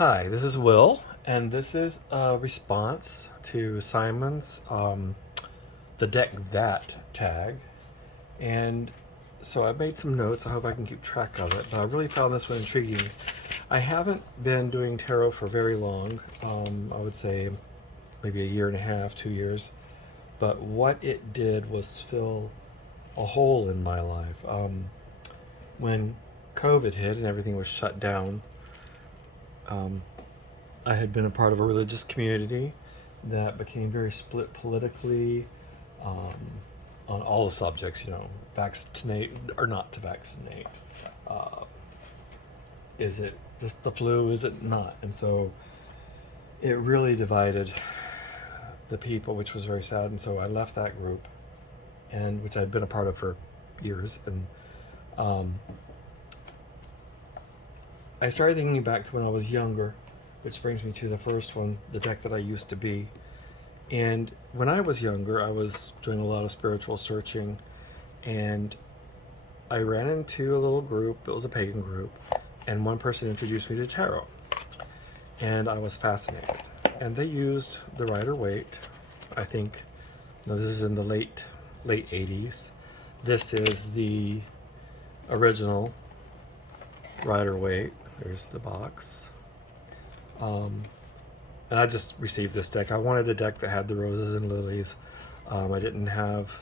Hi, this is Will, and this is a response to Simon's "The Deck That" tag. And so I made some notes. I hope I can keep track of it, but I really found this one intriguing. I haven't been doing tarot for very long. I would say maybe a year and a half, 2 years. But what it did was fill a hole in my life. When COVID hit and everything was shut down, um, I had been a part of a religious community that became very split politically um, on all the subjects, vaccinate or not to vaccinate. Uh, is it just the flu? Is it not? And so it really divided the people, which was very sad. And so I left that group, and which I'd been a part of for years. And um, I started thinking back to when I was younger, which brings me to the first one, the deck that I used to be. And when I was younger, I was doing a lot of spiritual searching, and I ran into a little group. It was a pagan group, and one person introduced me to tarot, and I was fascinated. And they used the Rider Waite. I think this is in the late 80s. This is the original Rider Waite. There's the box. And I just received this deck. I wanted a deck that had the roses and lilies. I didn't have,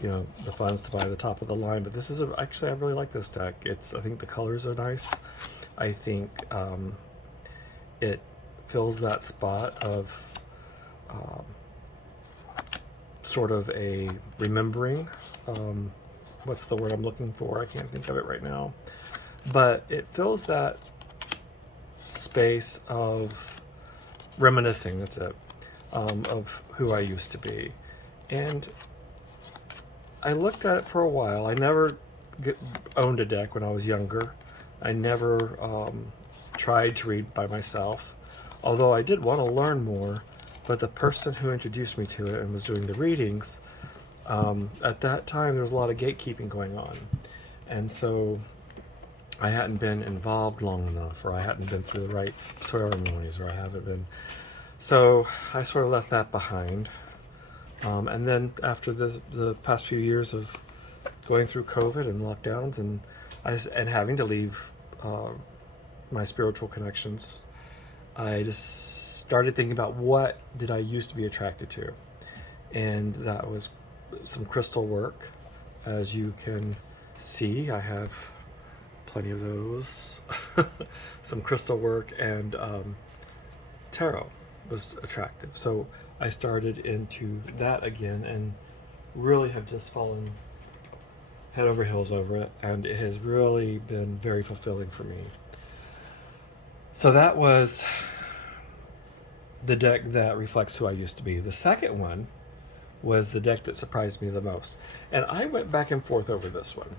the funds to buy the top of the line, but this is actually, I really like this deck. I think the colors are nice. I think it fills that spot of sort of a remembering. What's the word I'm looking for? I can't think of it right now. But it fills that space of reminiscing, that's it, of who I used to be. And I looked at it for a while. I never owned a deck when I was younger. I never tried to read by myself, although I did want to learn more. But the person who introduced me to it and was doing the readings, at that time there was a lot of gatekeeping going on. And so I hadn't been involved long enough, or I hadn't been through the right ceremonies, or I haven't been. So I sort of left that behind. And then after the past few years of going through COVID and lockdowns, and having to leave my spiritual connections, I just started thinking about what did I used to be attracted to, and that was some crystal work. As you can see, I have plenty of those. Some crystal work, and tarot was attractive. So I started into that again, and really have just fallen head over heels over it, and it has really been very fulfilling for me. So that was the deck that reflects who I used to be. The second one was the deck that surprised me the most. And I went back and forth over this one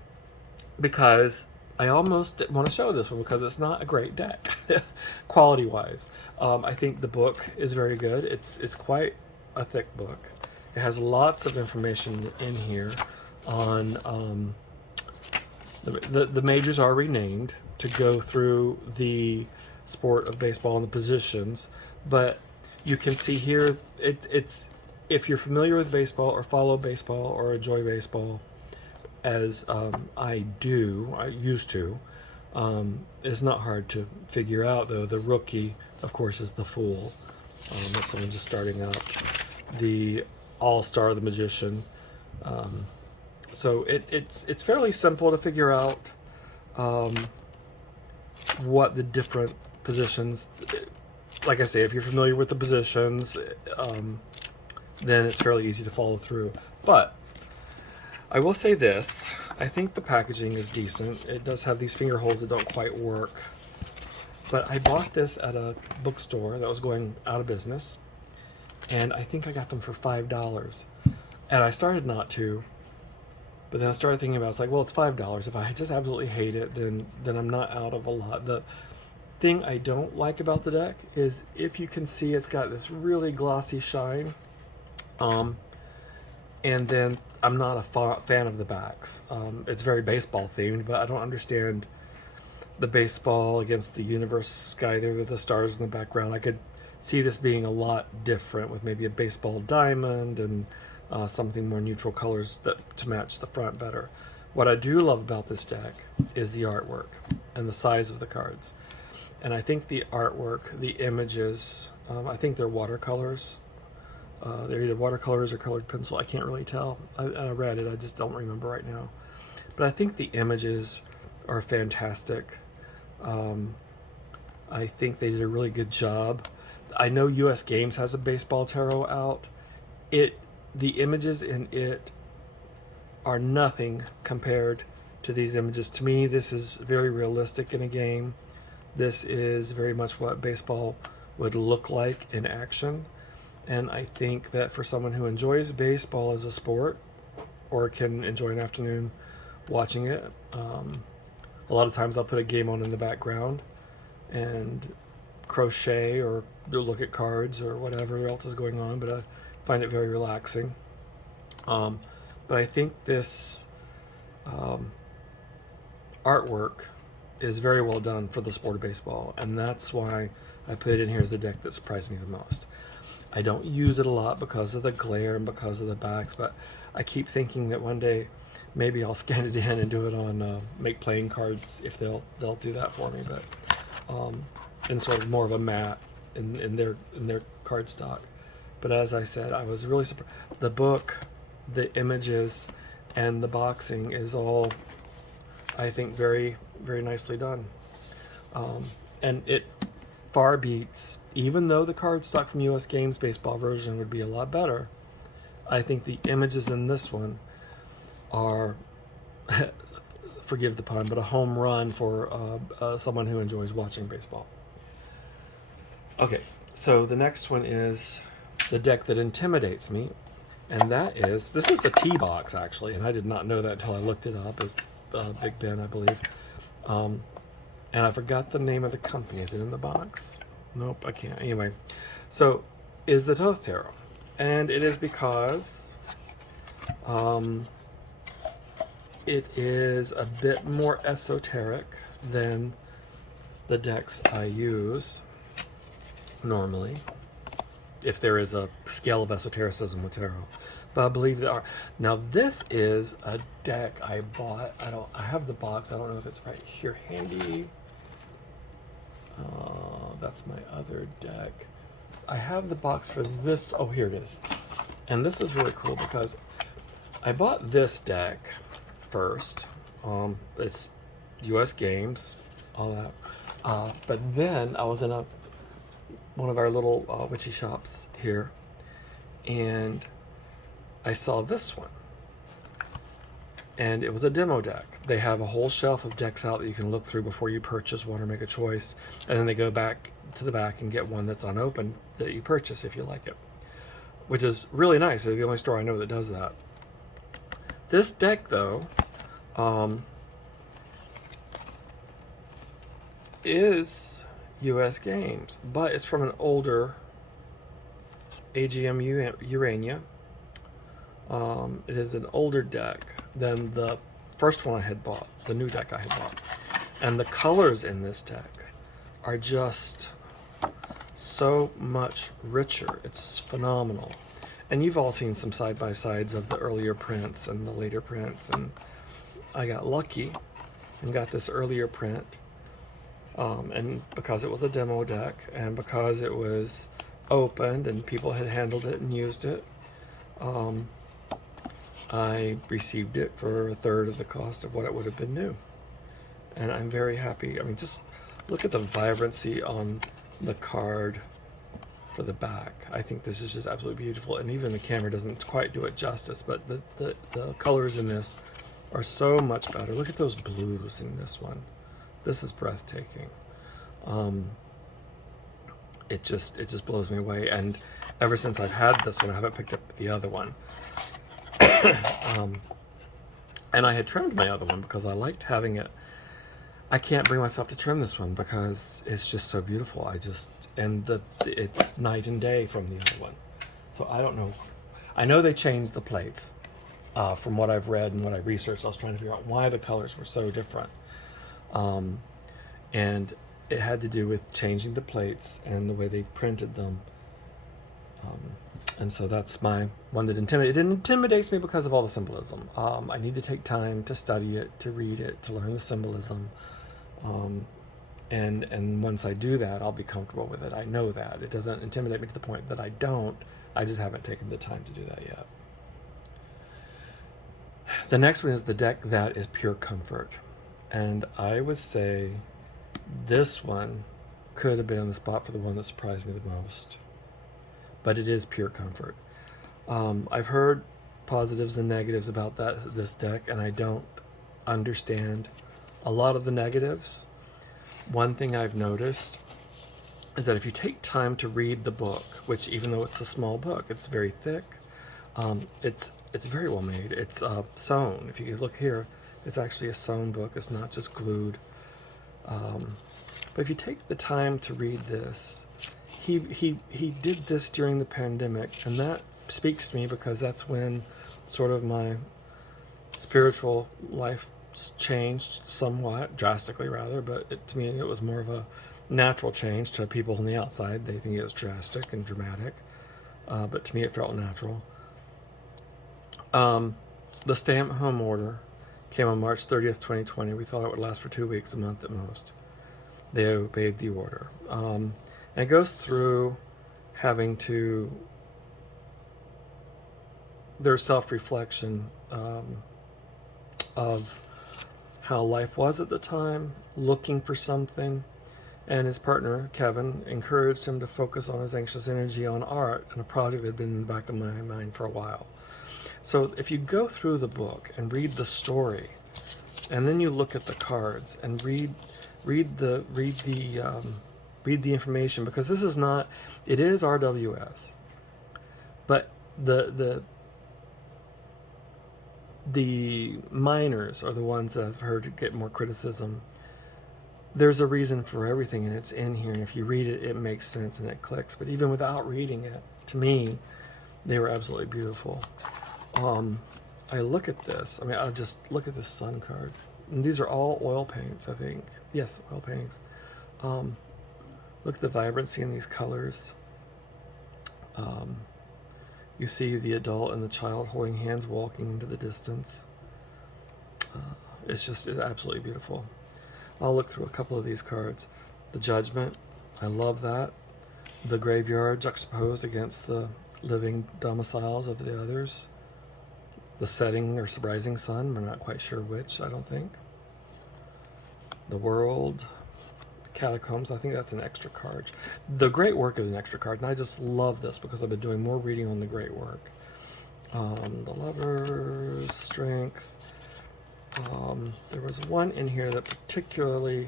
because I almost didn't want to show this one because it's not a great deck, quality wise. I think the book is very good. It's quite a thick book. It has lots of information in here on the majors are renamed to go through the sport of baseball and the positions, but you can see here it's if you're familiar with baseball or follow baseball or enjoy baseball, as I used to, it's not hard to figure out, though. The rookie, of course, is the fool. That's someone just starting out. The all-star, the magician. So it's fairly simple to figure out what the different positions. Like I say, if you're familiar with the positions, then it's fairly easy to follow through. But I will say this, I think the packaging is decent. It does have these finger holes that don't quite work. But I bought this at a bookstore that was going out of business, and I think I got them for $5. And I started not to, but then I started thinking about it. It's like, well, it's $5. If I just absolutely hate it, then I'm not out of a lot. The thing I don't like about the deck is, if you can see, it's got this really glossy shine. And then I'm not a fan of the backs. It's very baseball themed, but I don't understand the baseball against the universe sky there with the stars in the background. I could see this being a lot different with maybe a baseball diamond and something more neutral colors to match the front better. What I do love about this deck is the artwork and the size of the cards. And I think the artwork, the images, I think they're watercolors. They're either watercolors or colored pencil. I can't really tell. I read it, I just don't remember right now. But I think the images are fantastic. I think they did a really good job. I know US Games has a baseball tarot out. The images in it are nothing compared to these images. To me, this is very realistic in a game. This is very much what baseball would look like in action. And I think that for someone who enjoys baseball as a sport, or can enjoy an afternoon watching it, a lot of times I'll put a game on in the background and crochet or look at cards or whatever else is going on, but I find it very relaxing. But I think this artwork is very well done for the sport of baseball, and that's why I put it in here as the deck that surprised me the most. I don't use it a lot because of the glare and because of the backs, but I keep thinking that one day maybe I'll scan it in and do it on make playing cards if they'll do that for me, but in sort of more of a matte in their card stock. But as I said, I was really surprised. The book, the images, and the boxing is all, I think, very, very nicely done. And it far beats, even though the cardstock from US Games baseball version would be a lot better, I think the images in this one are, forgive the pun, but a home run for someone who enjoys watching baseball. Okay, so the next one is the deck that intimidates me, and this is a tea box actually, and I did not know that until I looked it up. It's Big Ben, I believe. And I forgot the name of the company. Is it in the box? Nope, I can't. Anyway, so is the Thoth Tarot, and it is because it is a bit more esoteric than the decks I use normally, if there is a scale of esotericism with tarot, but I believe there are. Now this is a deck I bought. I have the box. I don't know if it's right here handy. That's my other deck. I have the box for this. Oh, here it is. And this is really cool because I bought this deck first. It's US Games, all that. But then I was in one of our little witchy shops here, and I saw this one, and it was a demo deck. They have a whole shelf of decks out that you can look through before you purchase one or make a choice, and then they go back to the back and get one that's unopened that you purchase if you like it, which is really nice. They're the only store I know that does that. This deck, though, is US Games, but it's from an older AGM Urania. It is an older deck than the first one I had bought, the new deck I had bought. And the colors in this deck are just so much richer. It's phenomenal. And you've all seen some side-by-sides of the earlier prints and the later prints, and I got lucky and got this earlier print. And because it was a demo deck, and because it was opened and people had handled it and used it, I received it for a third of the cost of what it would have been new. And I'm very happy. I mean, just look at the vibrancy on the card for the back. I think this is just absolutely beautiful, and even the camera doesn't quite do it justice, but the colors in this are so much better. Look at those blues in this one. This is breathtaking. It just blows me away, and ever since I've had this one, I haven't picked up the other one. And I had trimmed my other one because I liked having it. I can't bring myself to trim this one because it's just so beautiful. It's night and day from the other one. So I don't know. I know they changed the plates from what I've read and what I researched. I was trying to figure out why the colors were so different. and it had to do with changing the plates and the way they printed them. And so that's my one that intimidates. It intimidates me because of all the symbolism. I need to take time to study it, to read it, to learn the symbolism. And once I do that, I'll be comfortable with it. I know that. It doesn't intimidate me to the point that I don't. I just haven't taken the time to do that yet. The next one is the deck that is pure comfort. And I would say this one could have been on the spot for the one that surprised me the most. But it is pure comfort. I've heard positives and negatives about this deck, and I don't understand a lot of the negatives. One thing I've noticed is that if you take time to read the book, which even though it's a small book, it's very thick, it's very well made. It's sewn. If you look here, it's actually a sewn book. It's not just glued. But if you take the time to read this, he did this during the pandemic, and that speaks to me because that's when sort of my spiritual life changed somewhat, drastically rather, but to me it was more of a natural change. To people on the outside, they think it was drastic and dramatic, but to me it felt natural. The stay-at-home order came on March 30th, 2020. We thought it would last for 2 weeks, a month at most. They obeyed the order. And it goes through having to, their self-reflection of how life was at the time, looking for something, and his partner, Kevin, encouraged him to focus on his anxious energy on art and a project that had been in the back of my mind for a while. So if you go through the book and read the story, and then you look at the cards and read the information, because this is not, it is RWS, but the minors are the ones that I've heard get more criticism. There's a reason for everything, and it's in here, and if you read it, it makes sense and it clicks. But even without reading it, to me, they were absolutely beautiful. I look at this, I mean, I'll just look at this sun card. And these are all oil paints, I think. Yes, oil paintings. Look at the vibrancy in these colors. You see the adult and the child holding hands, walking into the distance. It's absolutely beautiful. I'll look through a couple of these cards. The Judgment, I love that. The Graveyard juxtaposed against the living domiciles of the others. The Setting or Rising Sun, we're not quite sure which, I don't think. The World, Catacombs, I think that's an extra card. The Great Work is an extra card, and I just love this because I've been doing more reading on the Great Work. The Lovers, Strength. There was one in here that particularly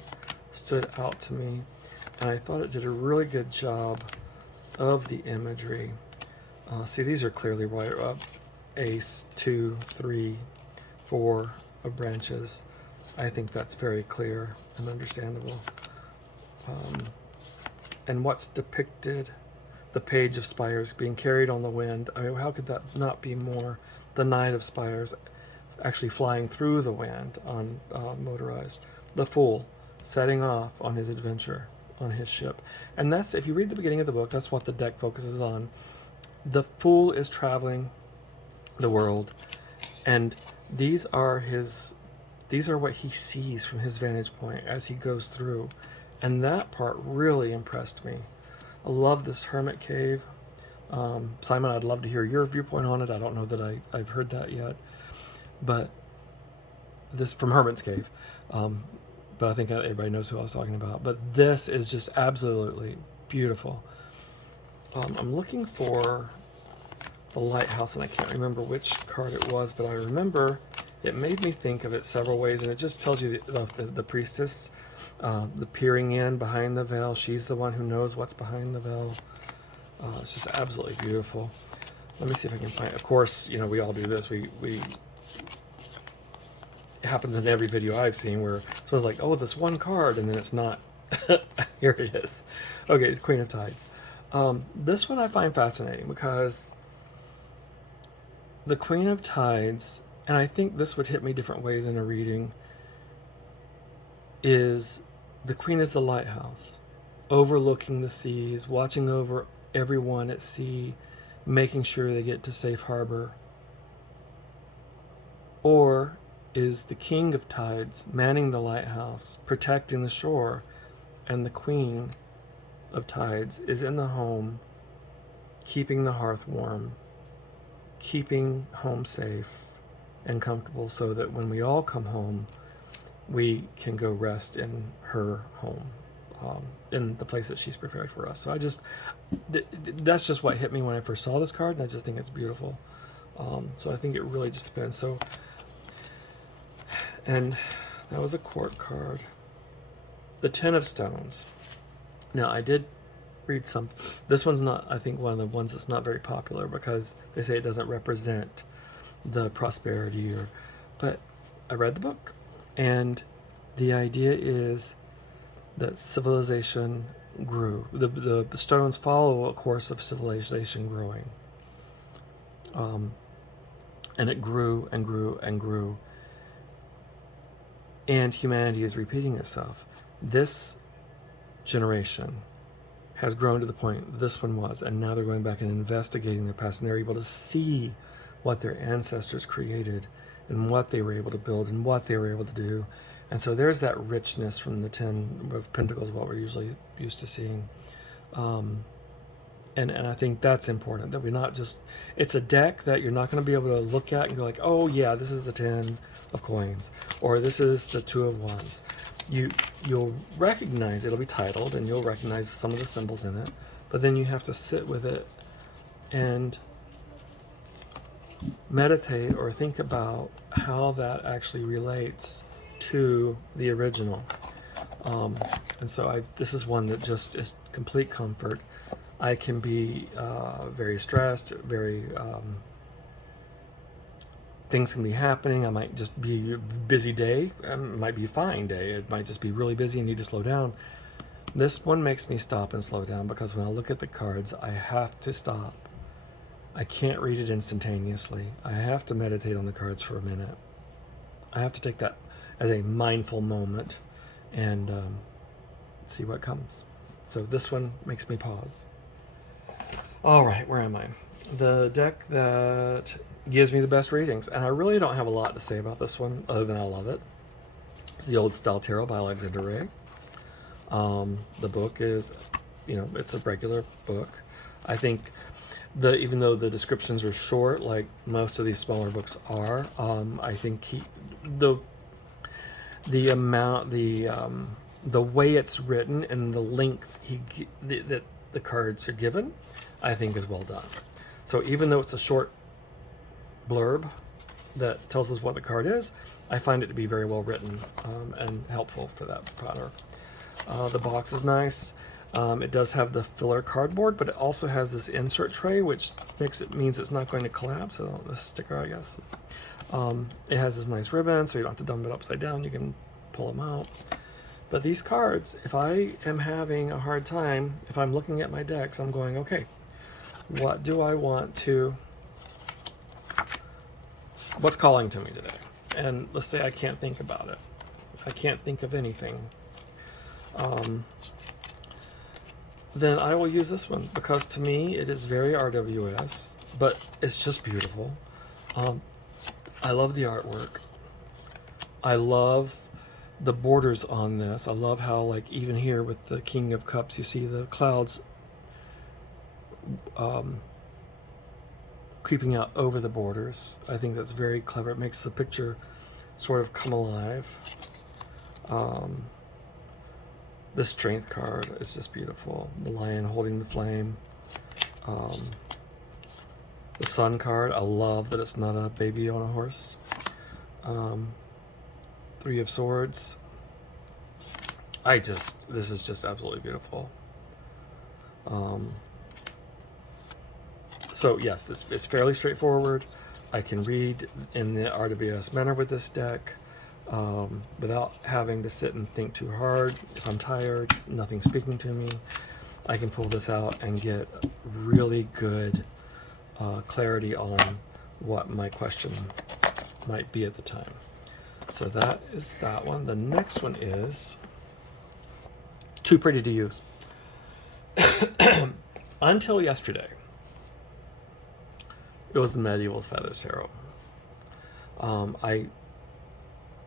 stood out to me, and I thought it did a really good job of the imagery. See, these are clearly right up. Ace, 2, 3, 4 of branches. I think that's very clear and understandable. And what's depicted, the Page of Spires being carried on the wind. I mean, how could that not be more? The Knight of Spires actually flying through the wind on motorized. The Fool setting off on his adventure on his ship. And that's, if you read the beginning of the book, that's what the deck focuses on. The Fool is traveling the world, and these are what he sees from his vantage point as he goes through, and that part really impressed me. I love this hermit cave. Simon, I'd love to hear your viewpoint on it. I don't know that I've heard that yet, but this from Hermit's Cave, but I think everybody knows who I was talking about. But this is just absolutely beautiful. I'm looking for the lighthouse, and I can't remember which card it was, but I remember it made me think of it several ways, and it just tells you the priestess, the peering in behind the veil. She's the one who knows what's behind the veil. It's just absolutely beautiful. Let me see if I can find, of course, you know, we all do this. We it happens in every video I've seen where someone's like, oh, this one card, and then it's not. Here it is. Okay, Queen of Tides. This one I find fascinating because the Queen of Tides, and I think this would hit me different ways in a reading, is the Queen is the lighthouse, overlooking the seas, watching over everyone at sea, making sure they get to safe harbor? Or is the King of Tides manning the lighthouse, protecting the shore, and the Queen of Tides is in the home, keeping the hearth warm, keeping home safe and comfortable, so that when we all come home, we can go rest in her home, in the place that she's prepared for us. So that's just what hit me when I first saw this card, and I just think it's beautiful. So I think it really just depends. So, and that was a court card. The Ten of Stones. Now, I did read some. This one's not, I think, one of the ones that's not very popular because they say it doesn't represent the prosperity, but I read the book, and the idea is that civilization grew. The stones follow a course of civilization growing. And it grew and grew and grew. And humanity is repeating itself. This generation has grown to the point this one was, and now they're going back and investigating their past, and they're able to see what their ancestors created and what they were able to build and what they were able to do. And so there's that richness from the Ten of Pentacles, what we're usually used to seeing. And I think that's important, that we're not just, it's a deck that you're not going to be able to look at and go like, oh yeah, this is the 10 of coins, or this is the 2 of wands. You'll recognize, it'll be titled, and you'll recognize some of the symbols in it, but then you have to sit with it and meditate or think about how that actually relates to the original. And so this is one that just is complete comfort. I can be very stressed, very things can be happening. I might just be a busy day. It might be a fine day. It might just be really busy and need to slow down. This one makes me stop and slow down, because when I look at the cards, I have to stop. I can't read it instantaneously. I have to meditate on the cards for a minute. I have to take that as a mindful moment and see what comes. So this one makes me pause. All right, where am I? The deck that gives me the best readings, and I really don't have a lot to say about this one other than I love it. It's the Old Style Tarot by Alexander Ray. The book is, it's a regular book. I think even though the descriptions are short, like most of these smaller books are, I think the way it's written and the length that the cards are given, I think is well done. So even though it's a short blurb that tells us what the card is, I find it to be very well written and helpful for that matter. The box is nice. It does have the filler cardboard, but it also has this insert tray, which means it's not going to collapse. So this sticker, I guess. It has this nice ribbon, so you don't have to dump it upside down. You can pull them out. But these cards, if I am having a hard time, if I'm looking at my decks, I'm going, okay, what do I want to, what's calling to me today? And let's say I can't think about it. I can't think of anything. Then I will use this one, because to me it is very RWS, but it's just beautiful. I love the artwork. I love the borders on this. I love how, like, even here with the King of Cups, you see the clouds creeping out over the borders. I think that's very clever. It makes the picture sort of come alive. The Strength card is just beautiful. The lion holding the flame. The Sun card, I love that it's not a baby on a horse. 3 of Swords. This is just absolutely beautiful. So yes, it's fairly straightforward. I can read in the RWS manner with this deck without having to sit and think too hard. If I'm tired, nothing speaking to me, I can pull this out and get really good clarity on what my question might be at the time. So that is that one. The next one is Too pretty to use. Until yesterday, it was the Medieval's Feathers Tarot.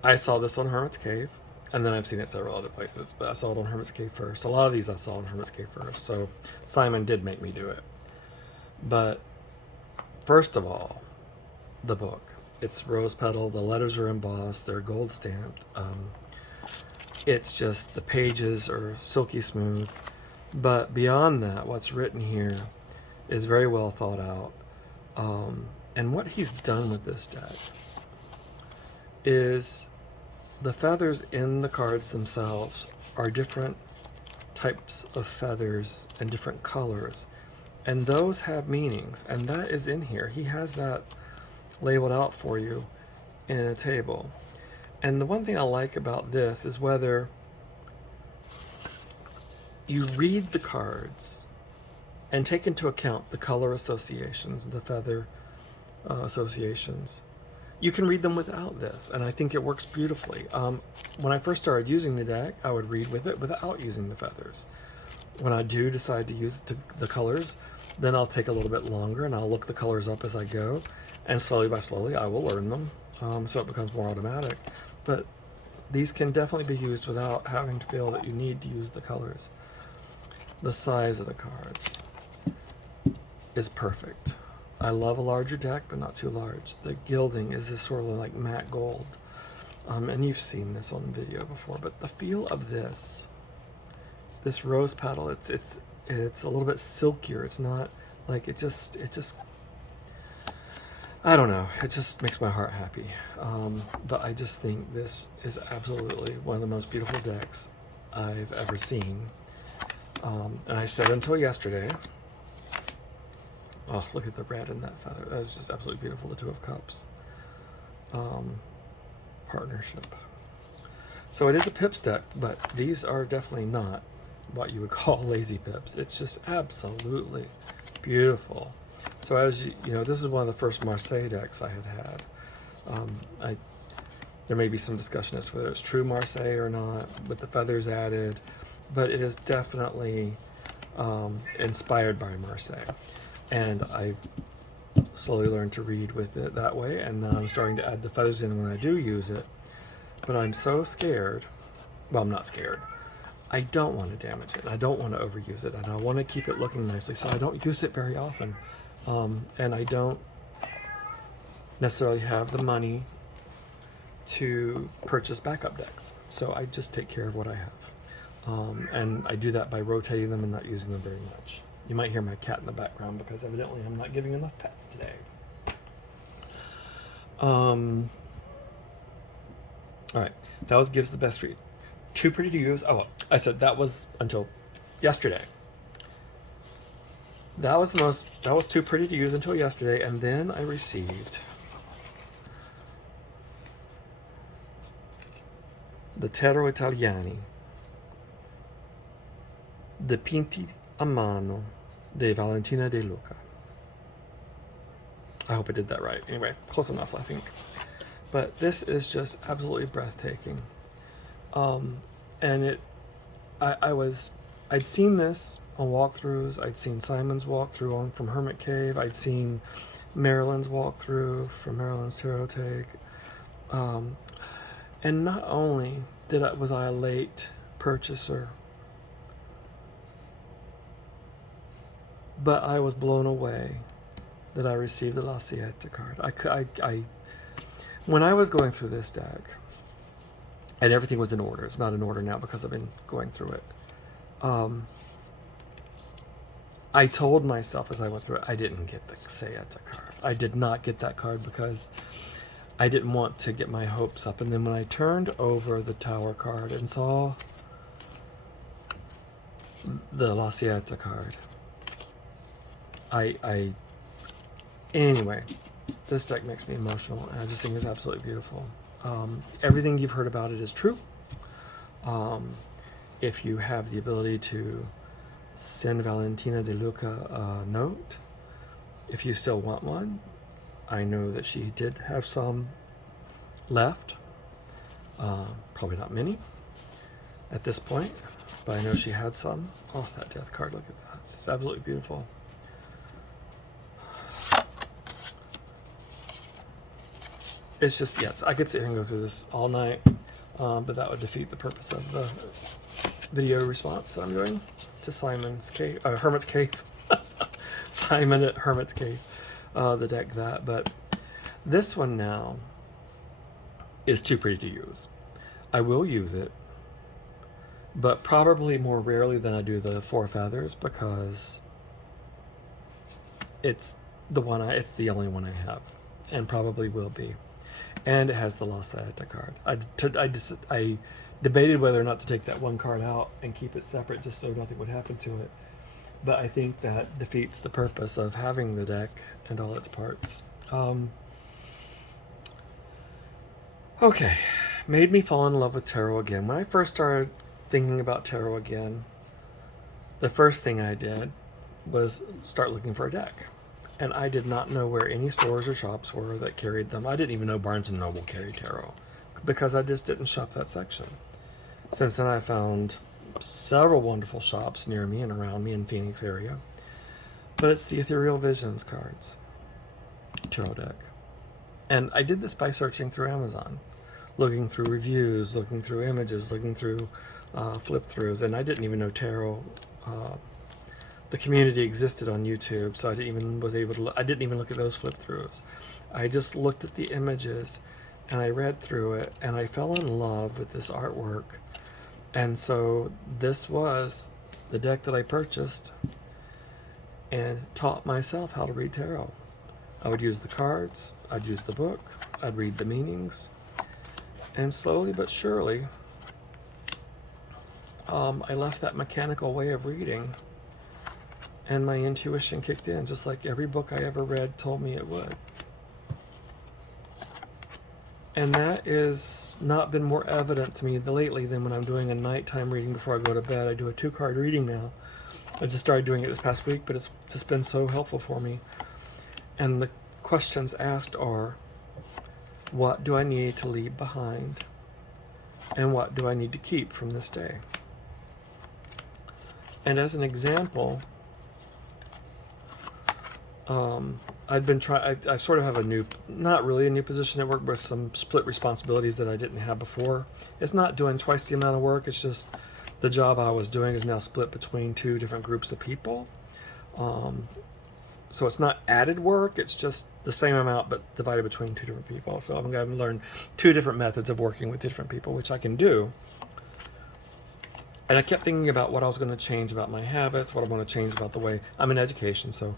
I saw this on Hermit's Cave, and then I've seen it several other places, but I saw it on Hermit's Cave first. A lot of these I saw on Hermit's Cave first, so Simon did make me do it. But first of all, the book. It's rose petal, the letters are embossed, they're gold stamped. It's just, the pages are silky smooth. But beyond that, what's written here is very well thought out. And what he's done with this deck is the feathers in the cards themselves are different types of feathers and different colors. And those have meanings. And that is in here. He has that labeled out for you in a table. And the one thing I like about this is whether you read the cards and take into account the color associations, the feather associations. You can read them without this, and I think it works beautifully. When I first started using the deck, I would read with it without using the feathers. When I do decide to use the colors, then I'll take a little bit longer and I'll look the colors up as I go, and slowly by slowly I will learn them, so it becomes more automatic. But these can definitely be used without having to feel that you need to use the colors. The size of the cards is perfect. I love a larger deck, but not too large. The gilding is this sort of like matte gold. And you've seen this on video before, but the feel of this rose petal, it's a little bit silkier. It's not like, it just, I don't know, it just makes my heart happy. But I just think this is absolutely one of the most beautiful decks I've ever seen. And I said until yesterday, oh, look at the red in that feather. That's just absolutely beautiful. The Two of Cups. Partnership. So it is a pips deck, but these are definitely not what you would call lazy pips. It's just absolutely beautiful. So as you know, this is one of the first Marseille decks I had. There may be some discussion as to whether it's true Marseille or not, with the feathers added, but it is definitely inspired by Marseille. And I slowly learned to read with it that way, and now I'm starting to add the feathers in when I do use it. But I'm so scared. Well, I'm not scared. I don't want to damage it. I don't want to overuse it, and I want to keep it looking nicely, so I don't use it very often. And I don't necessarily have the money to purchase backup decks, so I just take care of what I have. And I do that by rotating them and not using them very much. You might hear my cat in the background because evidently I'm not giving enough pets today. All right, that was Gives the Best Read. Too pretty to use. Oh, I said that was until yesterday. That was too pretty to use until yesterday, and then I received the Tarot Italiani Dipinti a mano de Valentina De Luca. I hope I did that right. Anyway, close enough, I think. But this is just absolutely breathtaking. And I'd seen this on walkthroughs. I'd seen Simon's walkthrough from Hermit Cave. I'd seen Marilyn's walkthrough from Marilyn's Tarot Take. And not only was I a late purchaser, but I was blown away that I received the La Siete card. When I was going through this deck, and everything was in order. It's not in order now because I've been going through it. I told myself as I went through it, I didn't get the Siete card. I did not get that card because I didn't want to get my hopes up. And then when I turned over the Tower card and saw the La Siete card, anyway, this deck makes me emotional, and I just think it's absolutely beautiful. Everything you've heard about it is true. If you have the ability to send Valentina De Luca a note, if you still want one, I know that she did have some left. Probably not many at this point. but I know she had some. Oh, that death card, look at that. It's absolutely beautiful. It's just, yes, I could sit here and go through this all night, but that would defeat the purpose of the video response that I'm doing to Simon's Cave, Hermit's Cave. Simon at Hermit's Cave, the deck that. But this one now is too pretty to use. I will use it, but probably more rarely than I do the Four Feathers, because it's the only one I have, and probably will be. And it has the La Saeta card. I debated whether or not to take that one card out and keep it separate just so nothing would happen to it. But I think that defeats the purpose of having the deck and all its parts. Okay, made me fall in love with tarot again. When I first started thinking about tarot again, the first thing I did was start looking for a deck. And I did not know where any stores or shops were that carried them. I didn't even know Barnes & Noble carried tarot, because I just didn't shop that section. Since then, I found several wonderful shops near me and around me in Phoenix area. But it's the Ethereal Visions cards tarot deck. And I did this by searching through Amazon, looking through reviews, looking through images, looking through flip-throughs. And I didn't even know tarot... the community existed on YouTube, so I didn't even look at those flip-throughs. I just looked at the images, and I read through it, and I fell in love with this artwork. And so this was the deck that I purchased and taught myself how to read tarot. I would use the cards, I'd use the book, I'd read the meanings, and slowly but surely, I left that mechanical way of reading, and my intuition kicked in, just like every book I ever read told me it would. And that is not been more evident to me lately than when I'm doing a nighttime reading before I go to bed. I do a 2-card reading now. I just started doing it this past week, but it's just been so helpful for me. And the questions asked are, what do I need to leave behind? And what do I need to keep from this day? And as an example, I sort of have a new, not really a new position at work, but some split responsibilities that I didn't have before. It's not doing twice the amount of work. It's just the job I was doing is now split between 2 different groups of people. So it's not added work. It's just the same amount, but divided between 2 different people. So I'm going to learn 2 different methods of working with different people, which I can do. And I kept thinking about what I was going to change about my habits, what I want to change about the way I'm in education. So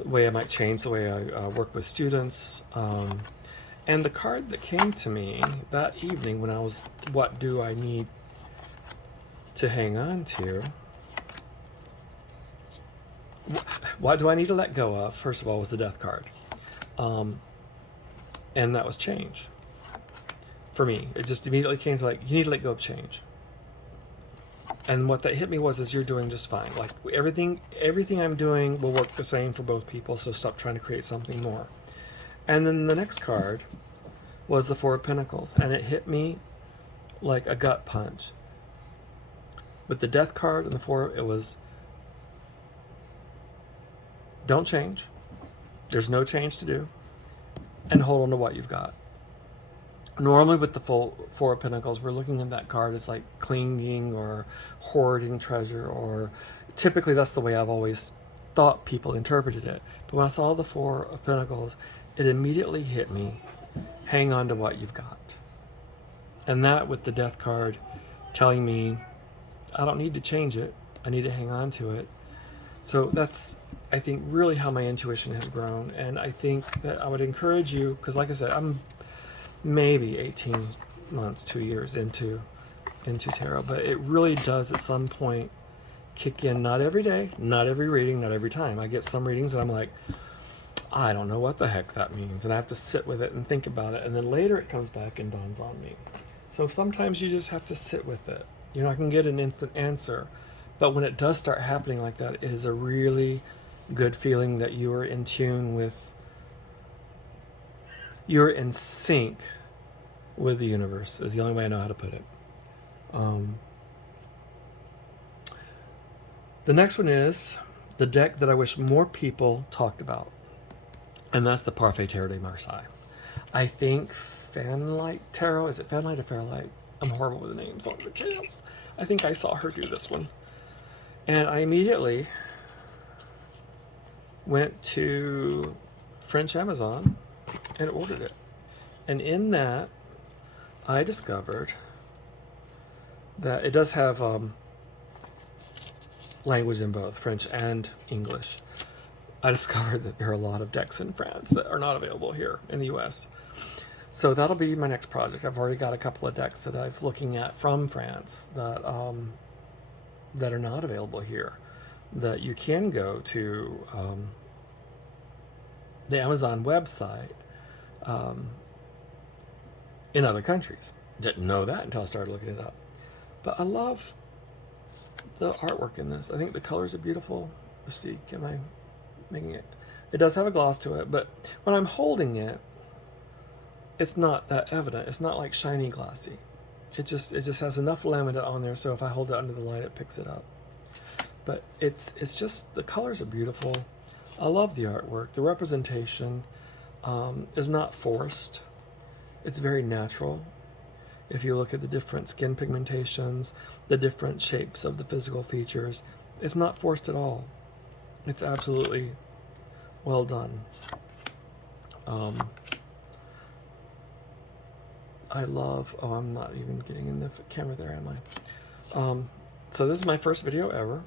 the way I might change the way I work with students. And the card that came to me that evening when I was, what do I need to hang on to? What do I need to let go of? First of all, was the death card. And that was change. For me, it just immediately came to, like, you need to let go of change. And what that hit me was you're doing just fine. Like, everything I'm doing will work the same for both people, so stop trying to create something more. And then the next card was the Four of Pentacles, and it hit me like a gut punch. With the death card and the Four, it was, don't change. There's no change to do. And hold on to what you've got. Normally with the Four of Pentacles, we're looking at that card as like clinging or hoarding treasure, or typically that's the way I've always thought people interpreted it. But when I saw the Four of Pentacles, it immediately hit me, hang on to what you've got. And that with the death card telling me, I don't need to change it, I need to hang on to it. So that's, I think, really how my intuition has grown. And I think that I would encourage you, because like I said, I'm maybe 18 months, 2 years into tarot, but it really does at some point kick in. Not every day, not every reading, not every time. I get some readings and I'm like, I don't know what the heck that means, and I have to sit with it and think about it, and then later it comes back and dawns on me. So sometimes you just have to sit with it. You're not going to get an instant answer, but when it does start happening like that, it is a really good feeling that you are in tune with, you're in sync with the universe, is the only way I know how to put it. The next one is the deck that I wish more people talked about, and that's the Parfait Tarot de Marseille. I think Fanlight Tarot, is it Fanlight or Fairlight? I'm horrible with the names on the channels. I think I saw her do this one. And I immediately went to French Amazon and ordered it. And in that, I discovered that it does have language in both French and English. I discovered that there are a lot of decks in France that are not available here in the US. So that'll be my next project. I've already got a couple of decks that I'm looking at from France that that are not available here. That you can go to the Amazon website in other countries. Didn't know that until I started looking it up. But I love the artwork in this. I think the colors are beautiful. Let's see, am I making it? It does have a gloss to it, but when I'm holding it, it's not that evident. It's not like shiny glossy. It just has enough laminate on there, so if I hold it under the light, it picks it up. But it's just, the colors are beautiful. I love the artwork. The representation is not forced. It's very natural. If you look at the different skin pigmentations, the different shapes of the physical features, it's not forced at all. It's absolutely well done. I love, oh, I'm not even getting in the camera there, am I? So this is my first video ever.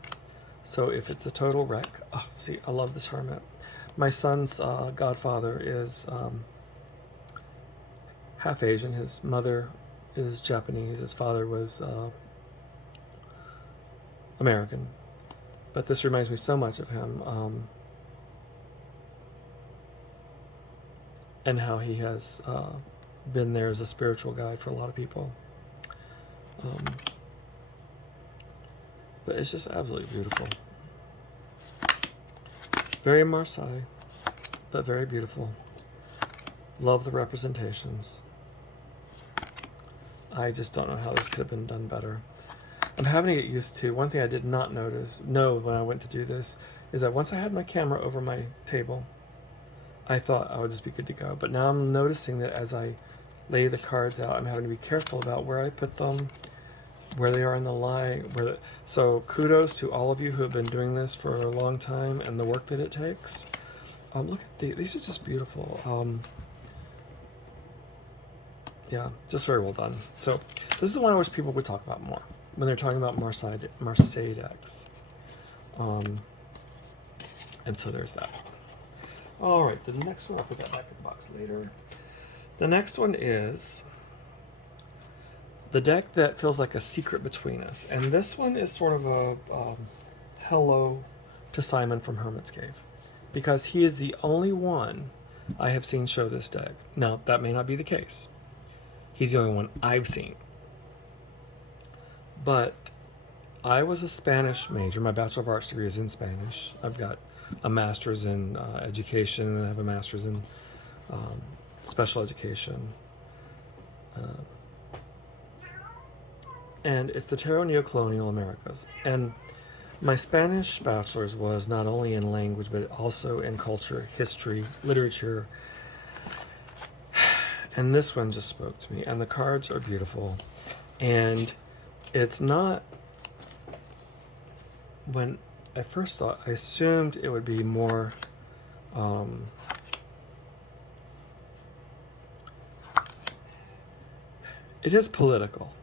So if it's a total wreck, oh, see, I love this Hermit. My son's godfather is half Asian. His mother is Japanese. His father was American. But this reminds me so much of him and how he has been there as a spiritual guide for a lot of people. But it's just absolutely beautiful. Very Marseille, but very beautiful. Love the representations. I just don't know how this could have been done better. I'm having to get used to, one thing I did not know when I went to do this, is that once I had my camera over my table, I thought I would just be good to go. But now I'm noticing that as I lay the cards out, I'm having to be careful about where I put them, where they are in the line. So kudos to all of you who have been doing this for a long time and the work that it takes. Look at these are just beautiful. Yeah, just very well done. So this is the one I wish people would talk about more when they're talking about Marseille decks. And so there's that. All right, the next one, I'll put that back in the box later. The next one is the deck that feels like a secret between us. And this one is sort of a hello to Simon from Hermit's Cave, because he is the only one I have seen show this deck. Now, that may not be the case. He's the only one I've seen. But I was a Spanish major. My Bachelor of Arts degree is in Spanish. I've got a master's in education, and I have a master's in special education. And it's the Tarot Neocolonial Americas. And my Spanish bachelor's was not only in language, but also in culture, history, literature. And this one just spoke to me. And the cards are beautiful. And it's not, when I first thought, I assumed it would be more it is political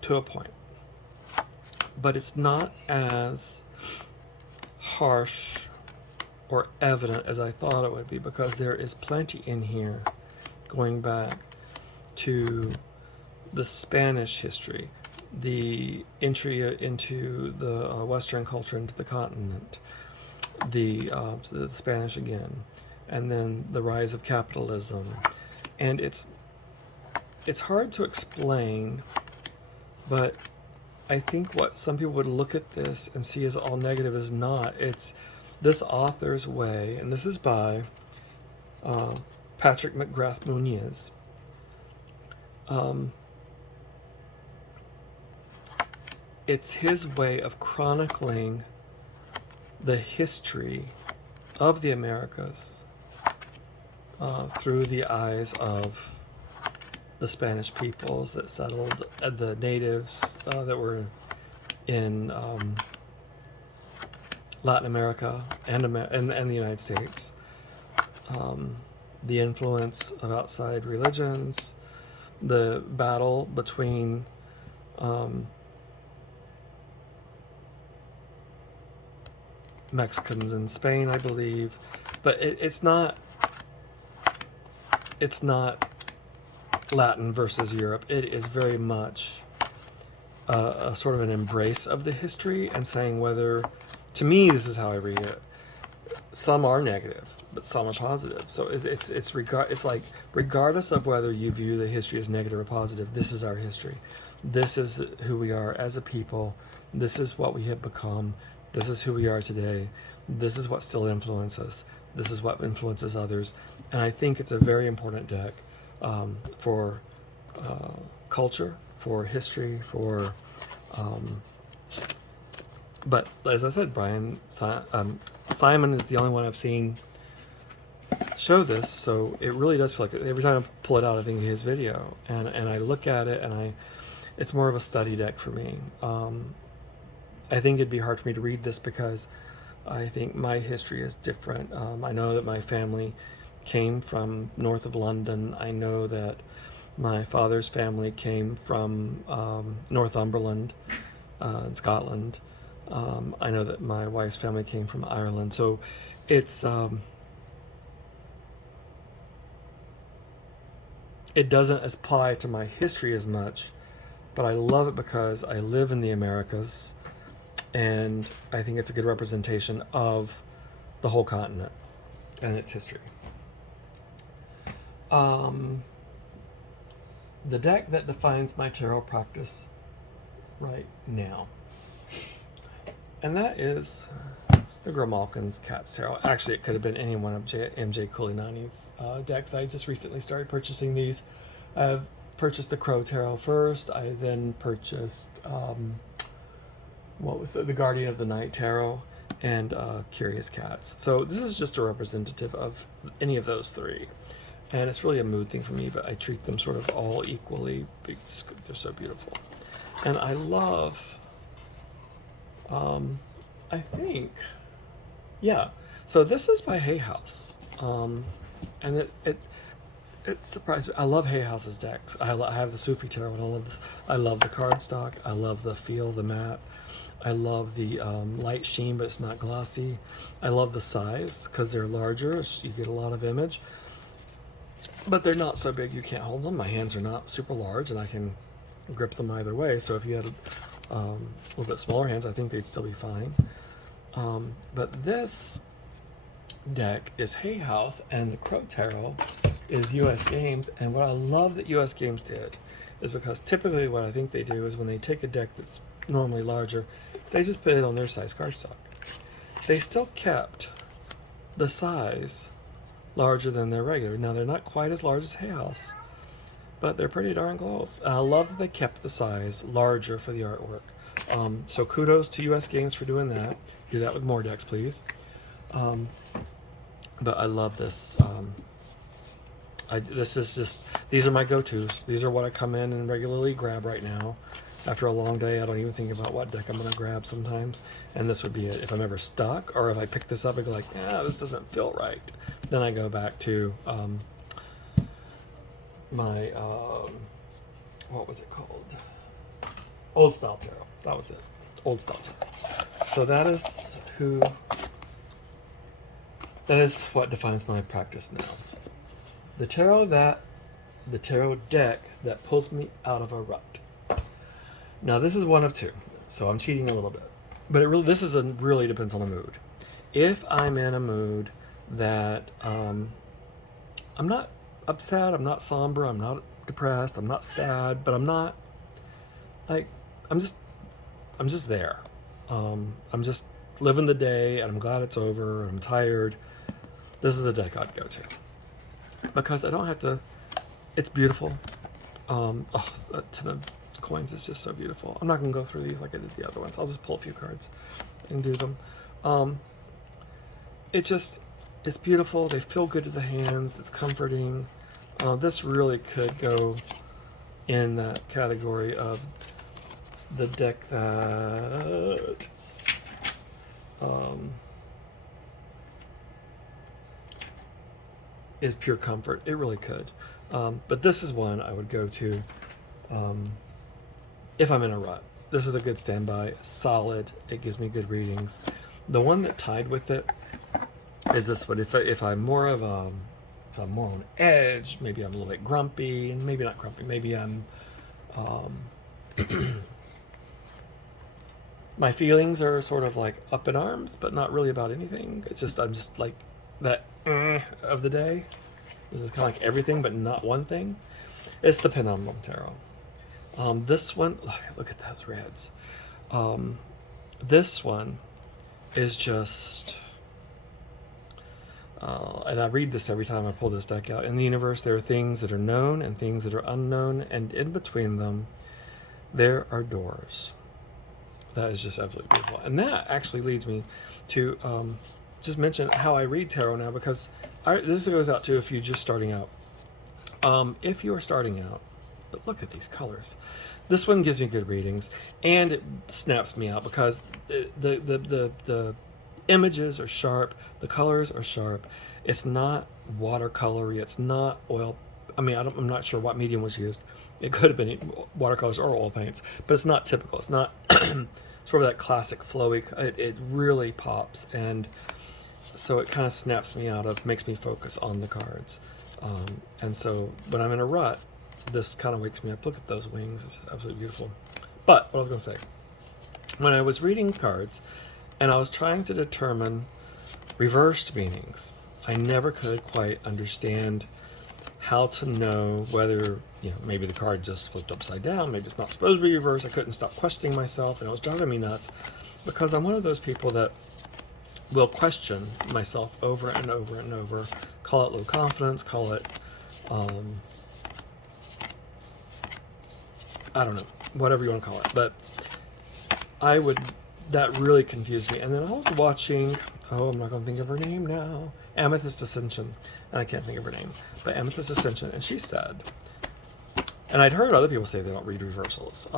to a point, but it's not as harsh or evident as I thought it would be, because there is plenty in here going back to the Spanish history, the entry into the Western culture, into the continent, the Spanish again, and then the rise of capitalism. And it's hard to explain, but I think what some people would look at this and see as all negative is not. It's this author's way, and this is by Patrick McGrath Muniz. It's his way of chronicling the history of the Americas through the eyes of the Spanish peoples that settled, the natives that were in Latin America and the United States, the influence of outside religions, the battle between Mexicans in Spain, I believe, but it's not Latin versus Europe. It is very much a sort of an embrace of the history and saying whether, to me, this is how I read it. Some are negative, but some are positive. So it's like regardless of whether you view the history as negative or positive, this is our history. This is who we are as a people. This is what we have become. This is who we are today. This is what still influences us. This is what influences others. And I think it's a very important deck for culture, for history, for... but as I said, Simon is the only one I've seen show this, so it really does feel like every time I pull it out, I think of his video, and I look at it, and it's more of a study deck for me. I think it'd be hard for me to read this because I think my history is different. I know that my family came from north of London. I know that my father's family came from Northumberland in Scotland. I know that my wife's family came from Ireland. So it's it doesn't apply to my history as much, but I love it because I live in the Americas, and I think it's a good representation of the whole continent and its history. The deck that defines my tarot practice right now, and that is the Grimalkin's Cat's Tarot. Actually, it could have been any one of MJ Kulinani's decks. I just recently started purchasing these. I've purchased the Crow Tarot first. I then purchased the Guardian of the Night Tarot and Curious Cats. So this is just a representative of any of those three. And it's really a mood thing for me, but I treat them sort of all equally because they're so beautiful. And I love, I think, yeah. So this is by Hay House. And it's surprising. I love Hay House's decks. I have the Sufi Tarot, and I love this. I love the cardstock. I love the feel, the matte. I love the light sheen, but it's not glossy. I love the size because they're larger. So you get a lot of image. But they're not so big you can't hold them. My hands are not super large, and I can grip them either way. So if you had a little bit smaller hands, I think they'd still be fine. But this deck is Hay House, and the Crow Tarot is US Games. And what I love that US Games did is because typically what I think they do is when they take a deck that's normally larger, they just put it on their size cardstock. They still kept the size larger than their regular. Now, they're not quite as large as Hay House, but they're pretty darn close. And I love that they kept the size larger for the artwork. So kudos to US Games for doing that. Do that with more decks, please. But I love this. This is just, these are my go-tos. These are what I come in and regularly grab right now. After a long day, I don't even think about what deck I'm going to grab sometimes. And this would be it. If I'm ever stuck, or if I pick this up and go like, this doesn't feel right, then I go back to my, what was it called? Old Style Tarot. That was it. Old Style Tarot. So that is what defines my practice now. The tarot deck that pulls me out of a rut. Now this is one of two, so I'm cheating a little bit. But really depends on the mood. If I'm in a mood that I'm not upset, I'm not somber, I'm not depressed, I'm not sad, but I'm not like I'm just there. I'm just living the day, and I'm glad it's over, and I'm tired. This is a deck I'd go to because I don't have to. It's beautiful. A 10 of coins is just so beautiful. I'm not gonna go through these like I did the other ones. I'll just pull a few cards and do them. It's beautiful. They feel good to the hands. It's comforting. This really could go in that category of the deck that is pure comfort. It really could. But this is one I would go to if I'm in a rut. This is a good standby, solid. It gives me good readings. The one that tied with it is this one. If I'm more of if I'm more on edge, maybe I'm a little bit grumpy, and maybe not grumpy. Maybe I'm my feelings are sort of like up in arms, but not really about anything. It's just I'm just like that of the day. This is kind of like everything, but not one thing. It's the Pendulum Tarot. This one, look at those reds. This one is just, and I read this every time I pull this deck out. In the universe, there are things that are known and things that are unknown, and in between them, there are doors. That is just absolutely beautiful. And that actually leads me to just mention how I read tarot now, because this goes out to if you're just starting out. If you are starting out, but look at these colors. This one gives me good readings, and it snaps me out because the images are sharp, the colors are sharp. It's not watercolory. It's not oil. I mean, I'm not sure what medium was used. It could have been watercolors or oil paints, but it's not typical. It's not sort of that classic flowy. It really pops, and so it kind of snaps me out of, makes me focus on the cards. And so when I'm in a rut, this kind of wakes me up. Look at those wings. It's absolutely beautiful. But what I was going to say, when I was reading cards and I was trying to determine reversed meanings, I never could quite understand how to know whether, maybe the card just flipped upside down. Maybe it's not supposed to be reversed. I couldn't stop questioning myself, and it was driving me nuts because I'm one of those people that will question myself over and over and over. Call it low confidence, call it I don't know, whatever you want to call it. But that really confused me. And then I was watching, I'm not going to think of her name now, Amethyst Ascension. And I can't think of her name, but Amethyst Ascension. And she said, and I'd heard other people say they don't read reversals.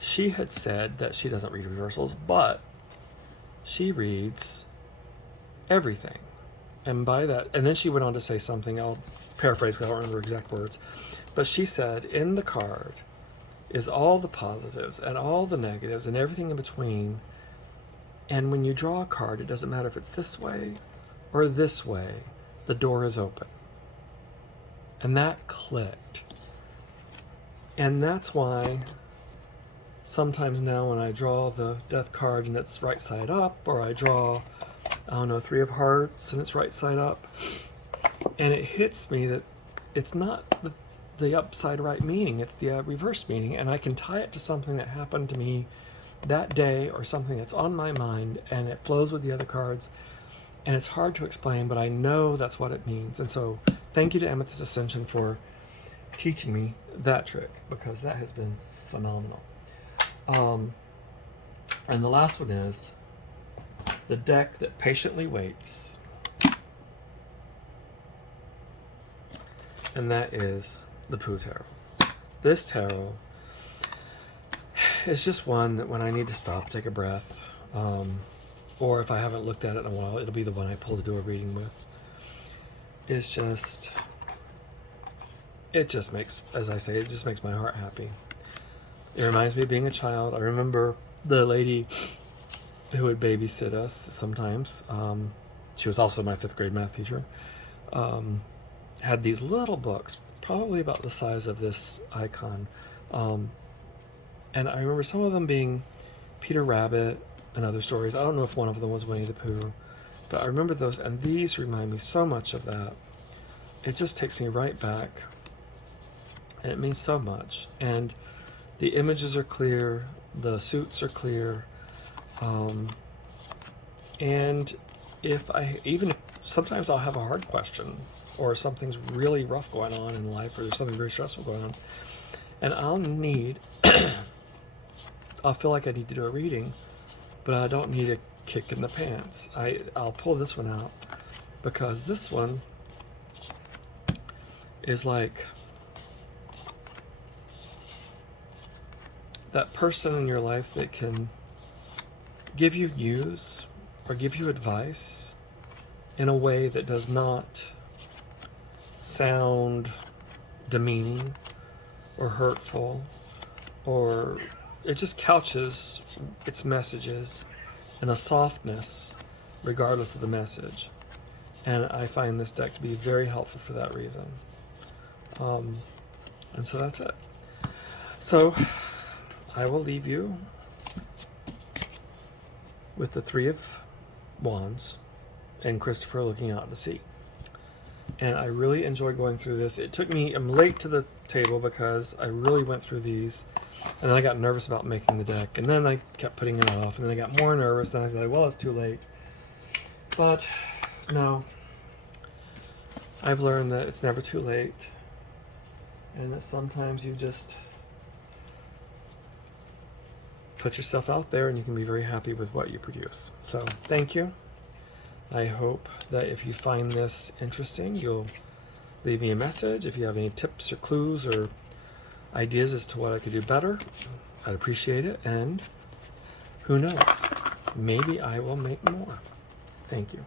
She had said that she doesn't read reversals, but she reads everything. And by that, and then she went on to say something, I'll paraphrase, I don't remember exact words, but she said, in the card is all the positives and all the negatives and everything in between. And when you draw a card, it doesn't matter if it's this way or this way, the door is open. And that clicked. And that's why sometimes now when I draw the death card and it's right side up, or I draw, Three of Hearts and it's right side up, and it hits me that it's not the upside right meaning, it's the reverse meaning, and I can tie it to something that happened to me that day or something that's on my mind, and it flows with the other cards, and it's hard to explain, but I know that's what it means. And so thank you to Amethyst Ascension for teaching me that trick, because that has been phenomenal. And the last one is the deck that patiently waits, and that is the Pooh Tarot. This tarot is just one that when I need to stop, take a breath, or if I haven't looked at it in a while, it'll be the one I pull to do a reading with. It just makes, as I say, it just makes my heart happy. It reminds me of being a child. I remember the lady who would babysit us sometimes. She was also my 5th grade math teacher. Had these little books, probably about the size of this icon. And I remember some of them being Peter Rabbit and other stories. I don't know if one of them was Winnie the Pooh, but I remember those, and these remind me so much of that. It just takes me right back, and it means so much. And the images are clear, the suits are clear, and sometimes I'll have a hard question, or something's really rough going on in life, or there's something very stressful going on, and I'll feel like I need to do a reading. but I don't need a kick in the pants. I'll pull this one out because this one is like that person in your life that can give you news or give you advice in a way that does not sound demeaning or hurtful, or it just couches its messages in a softness regardless of the message. And I find this deck to be very helpful for that reason. And so that's it. So I will leave you with the Three of Wands and Christopher looking out to sea. And I really enjoyed going through this. It took me, I'm late to the table because I really went through these, and then I got nervous about making the deck, and then I kept putting it off, and then I got more nervous, then I was like, well, it's too late. But no, I've learned that it's never too late, and that sometimes you just put yourself out there and you can be very happy with what you produce. So thank you. I hope that if you find this interesting, you'll leave me a message. If you have any tips or clues or ideas as to what I could do better, I'd appreciate it. And who knows, maybe I will make more. Thank you.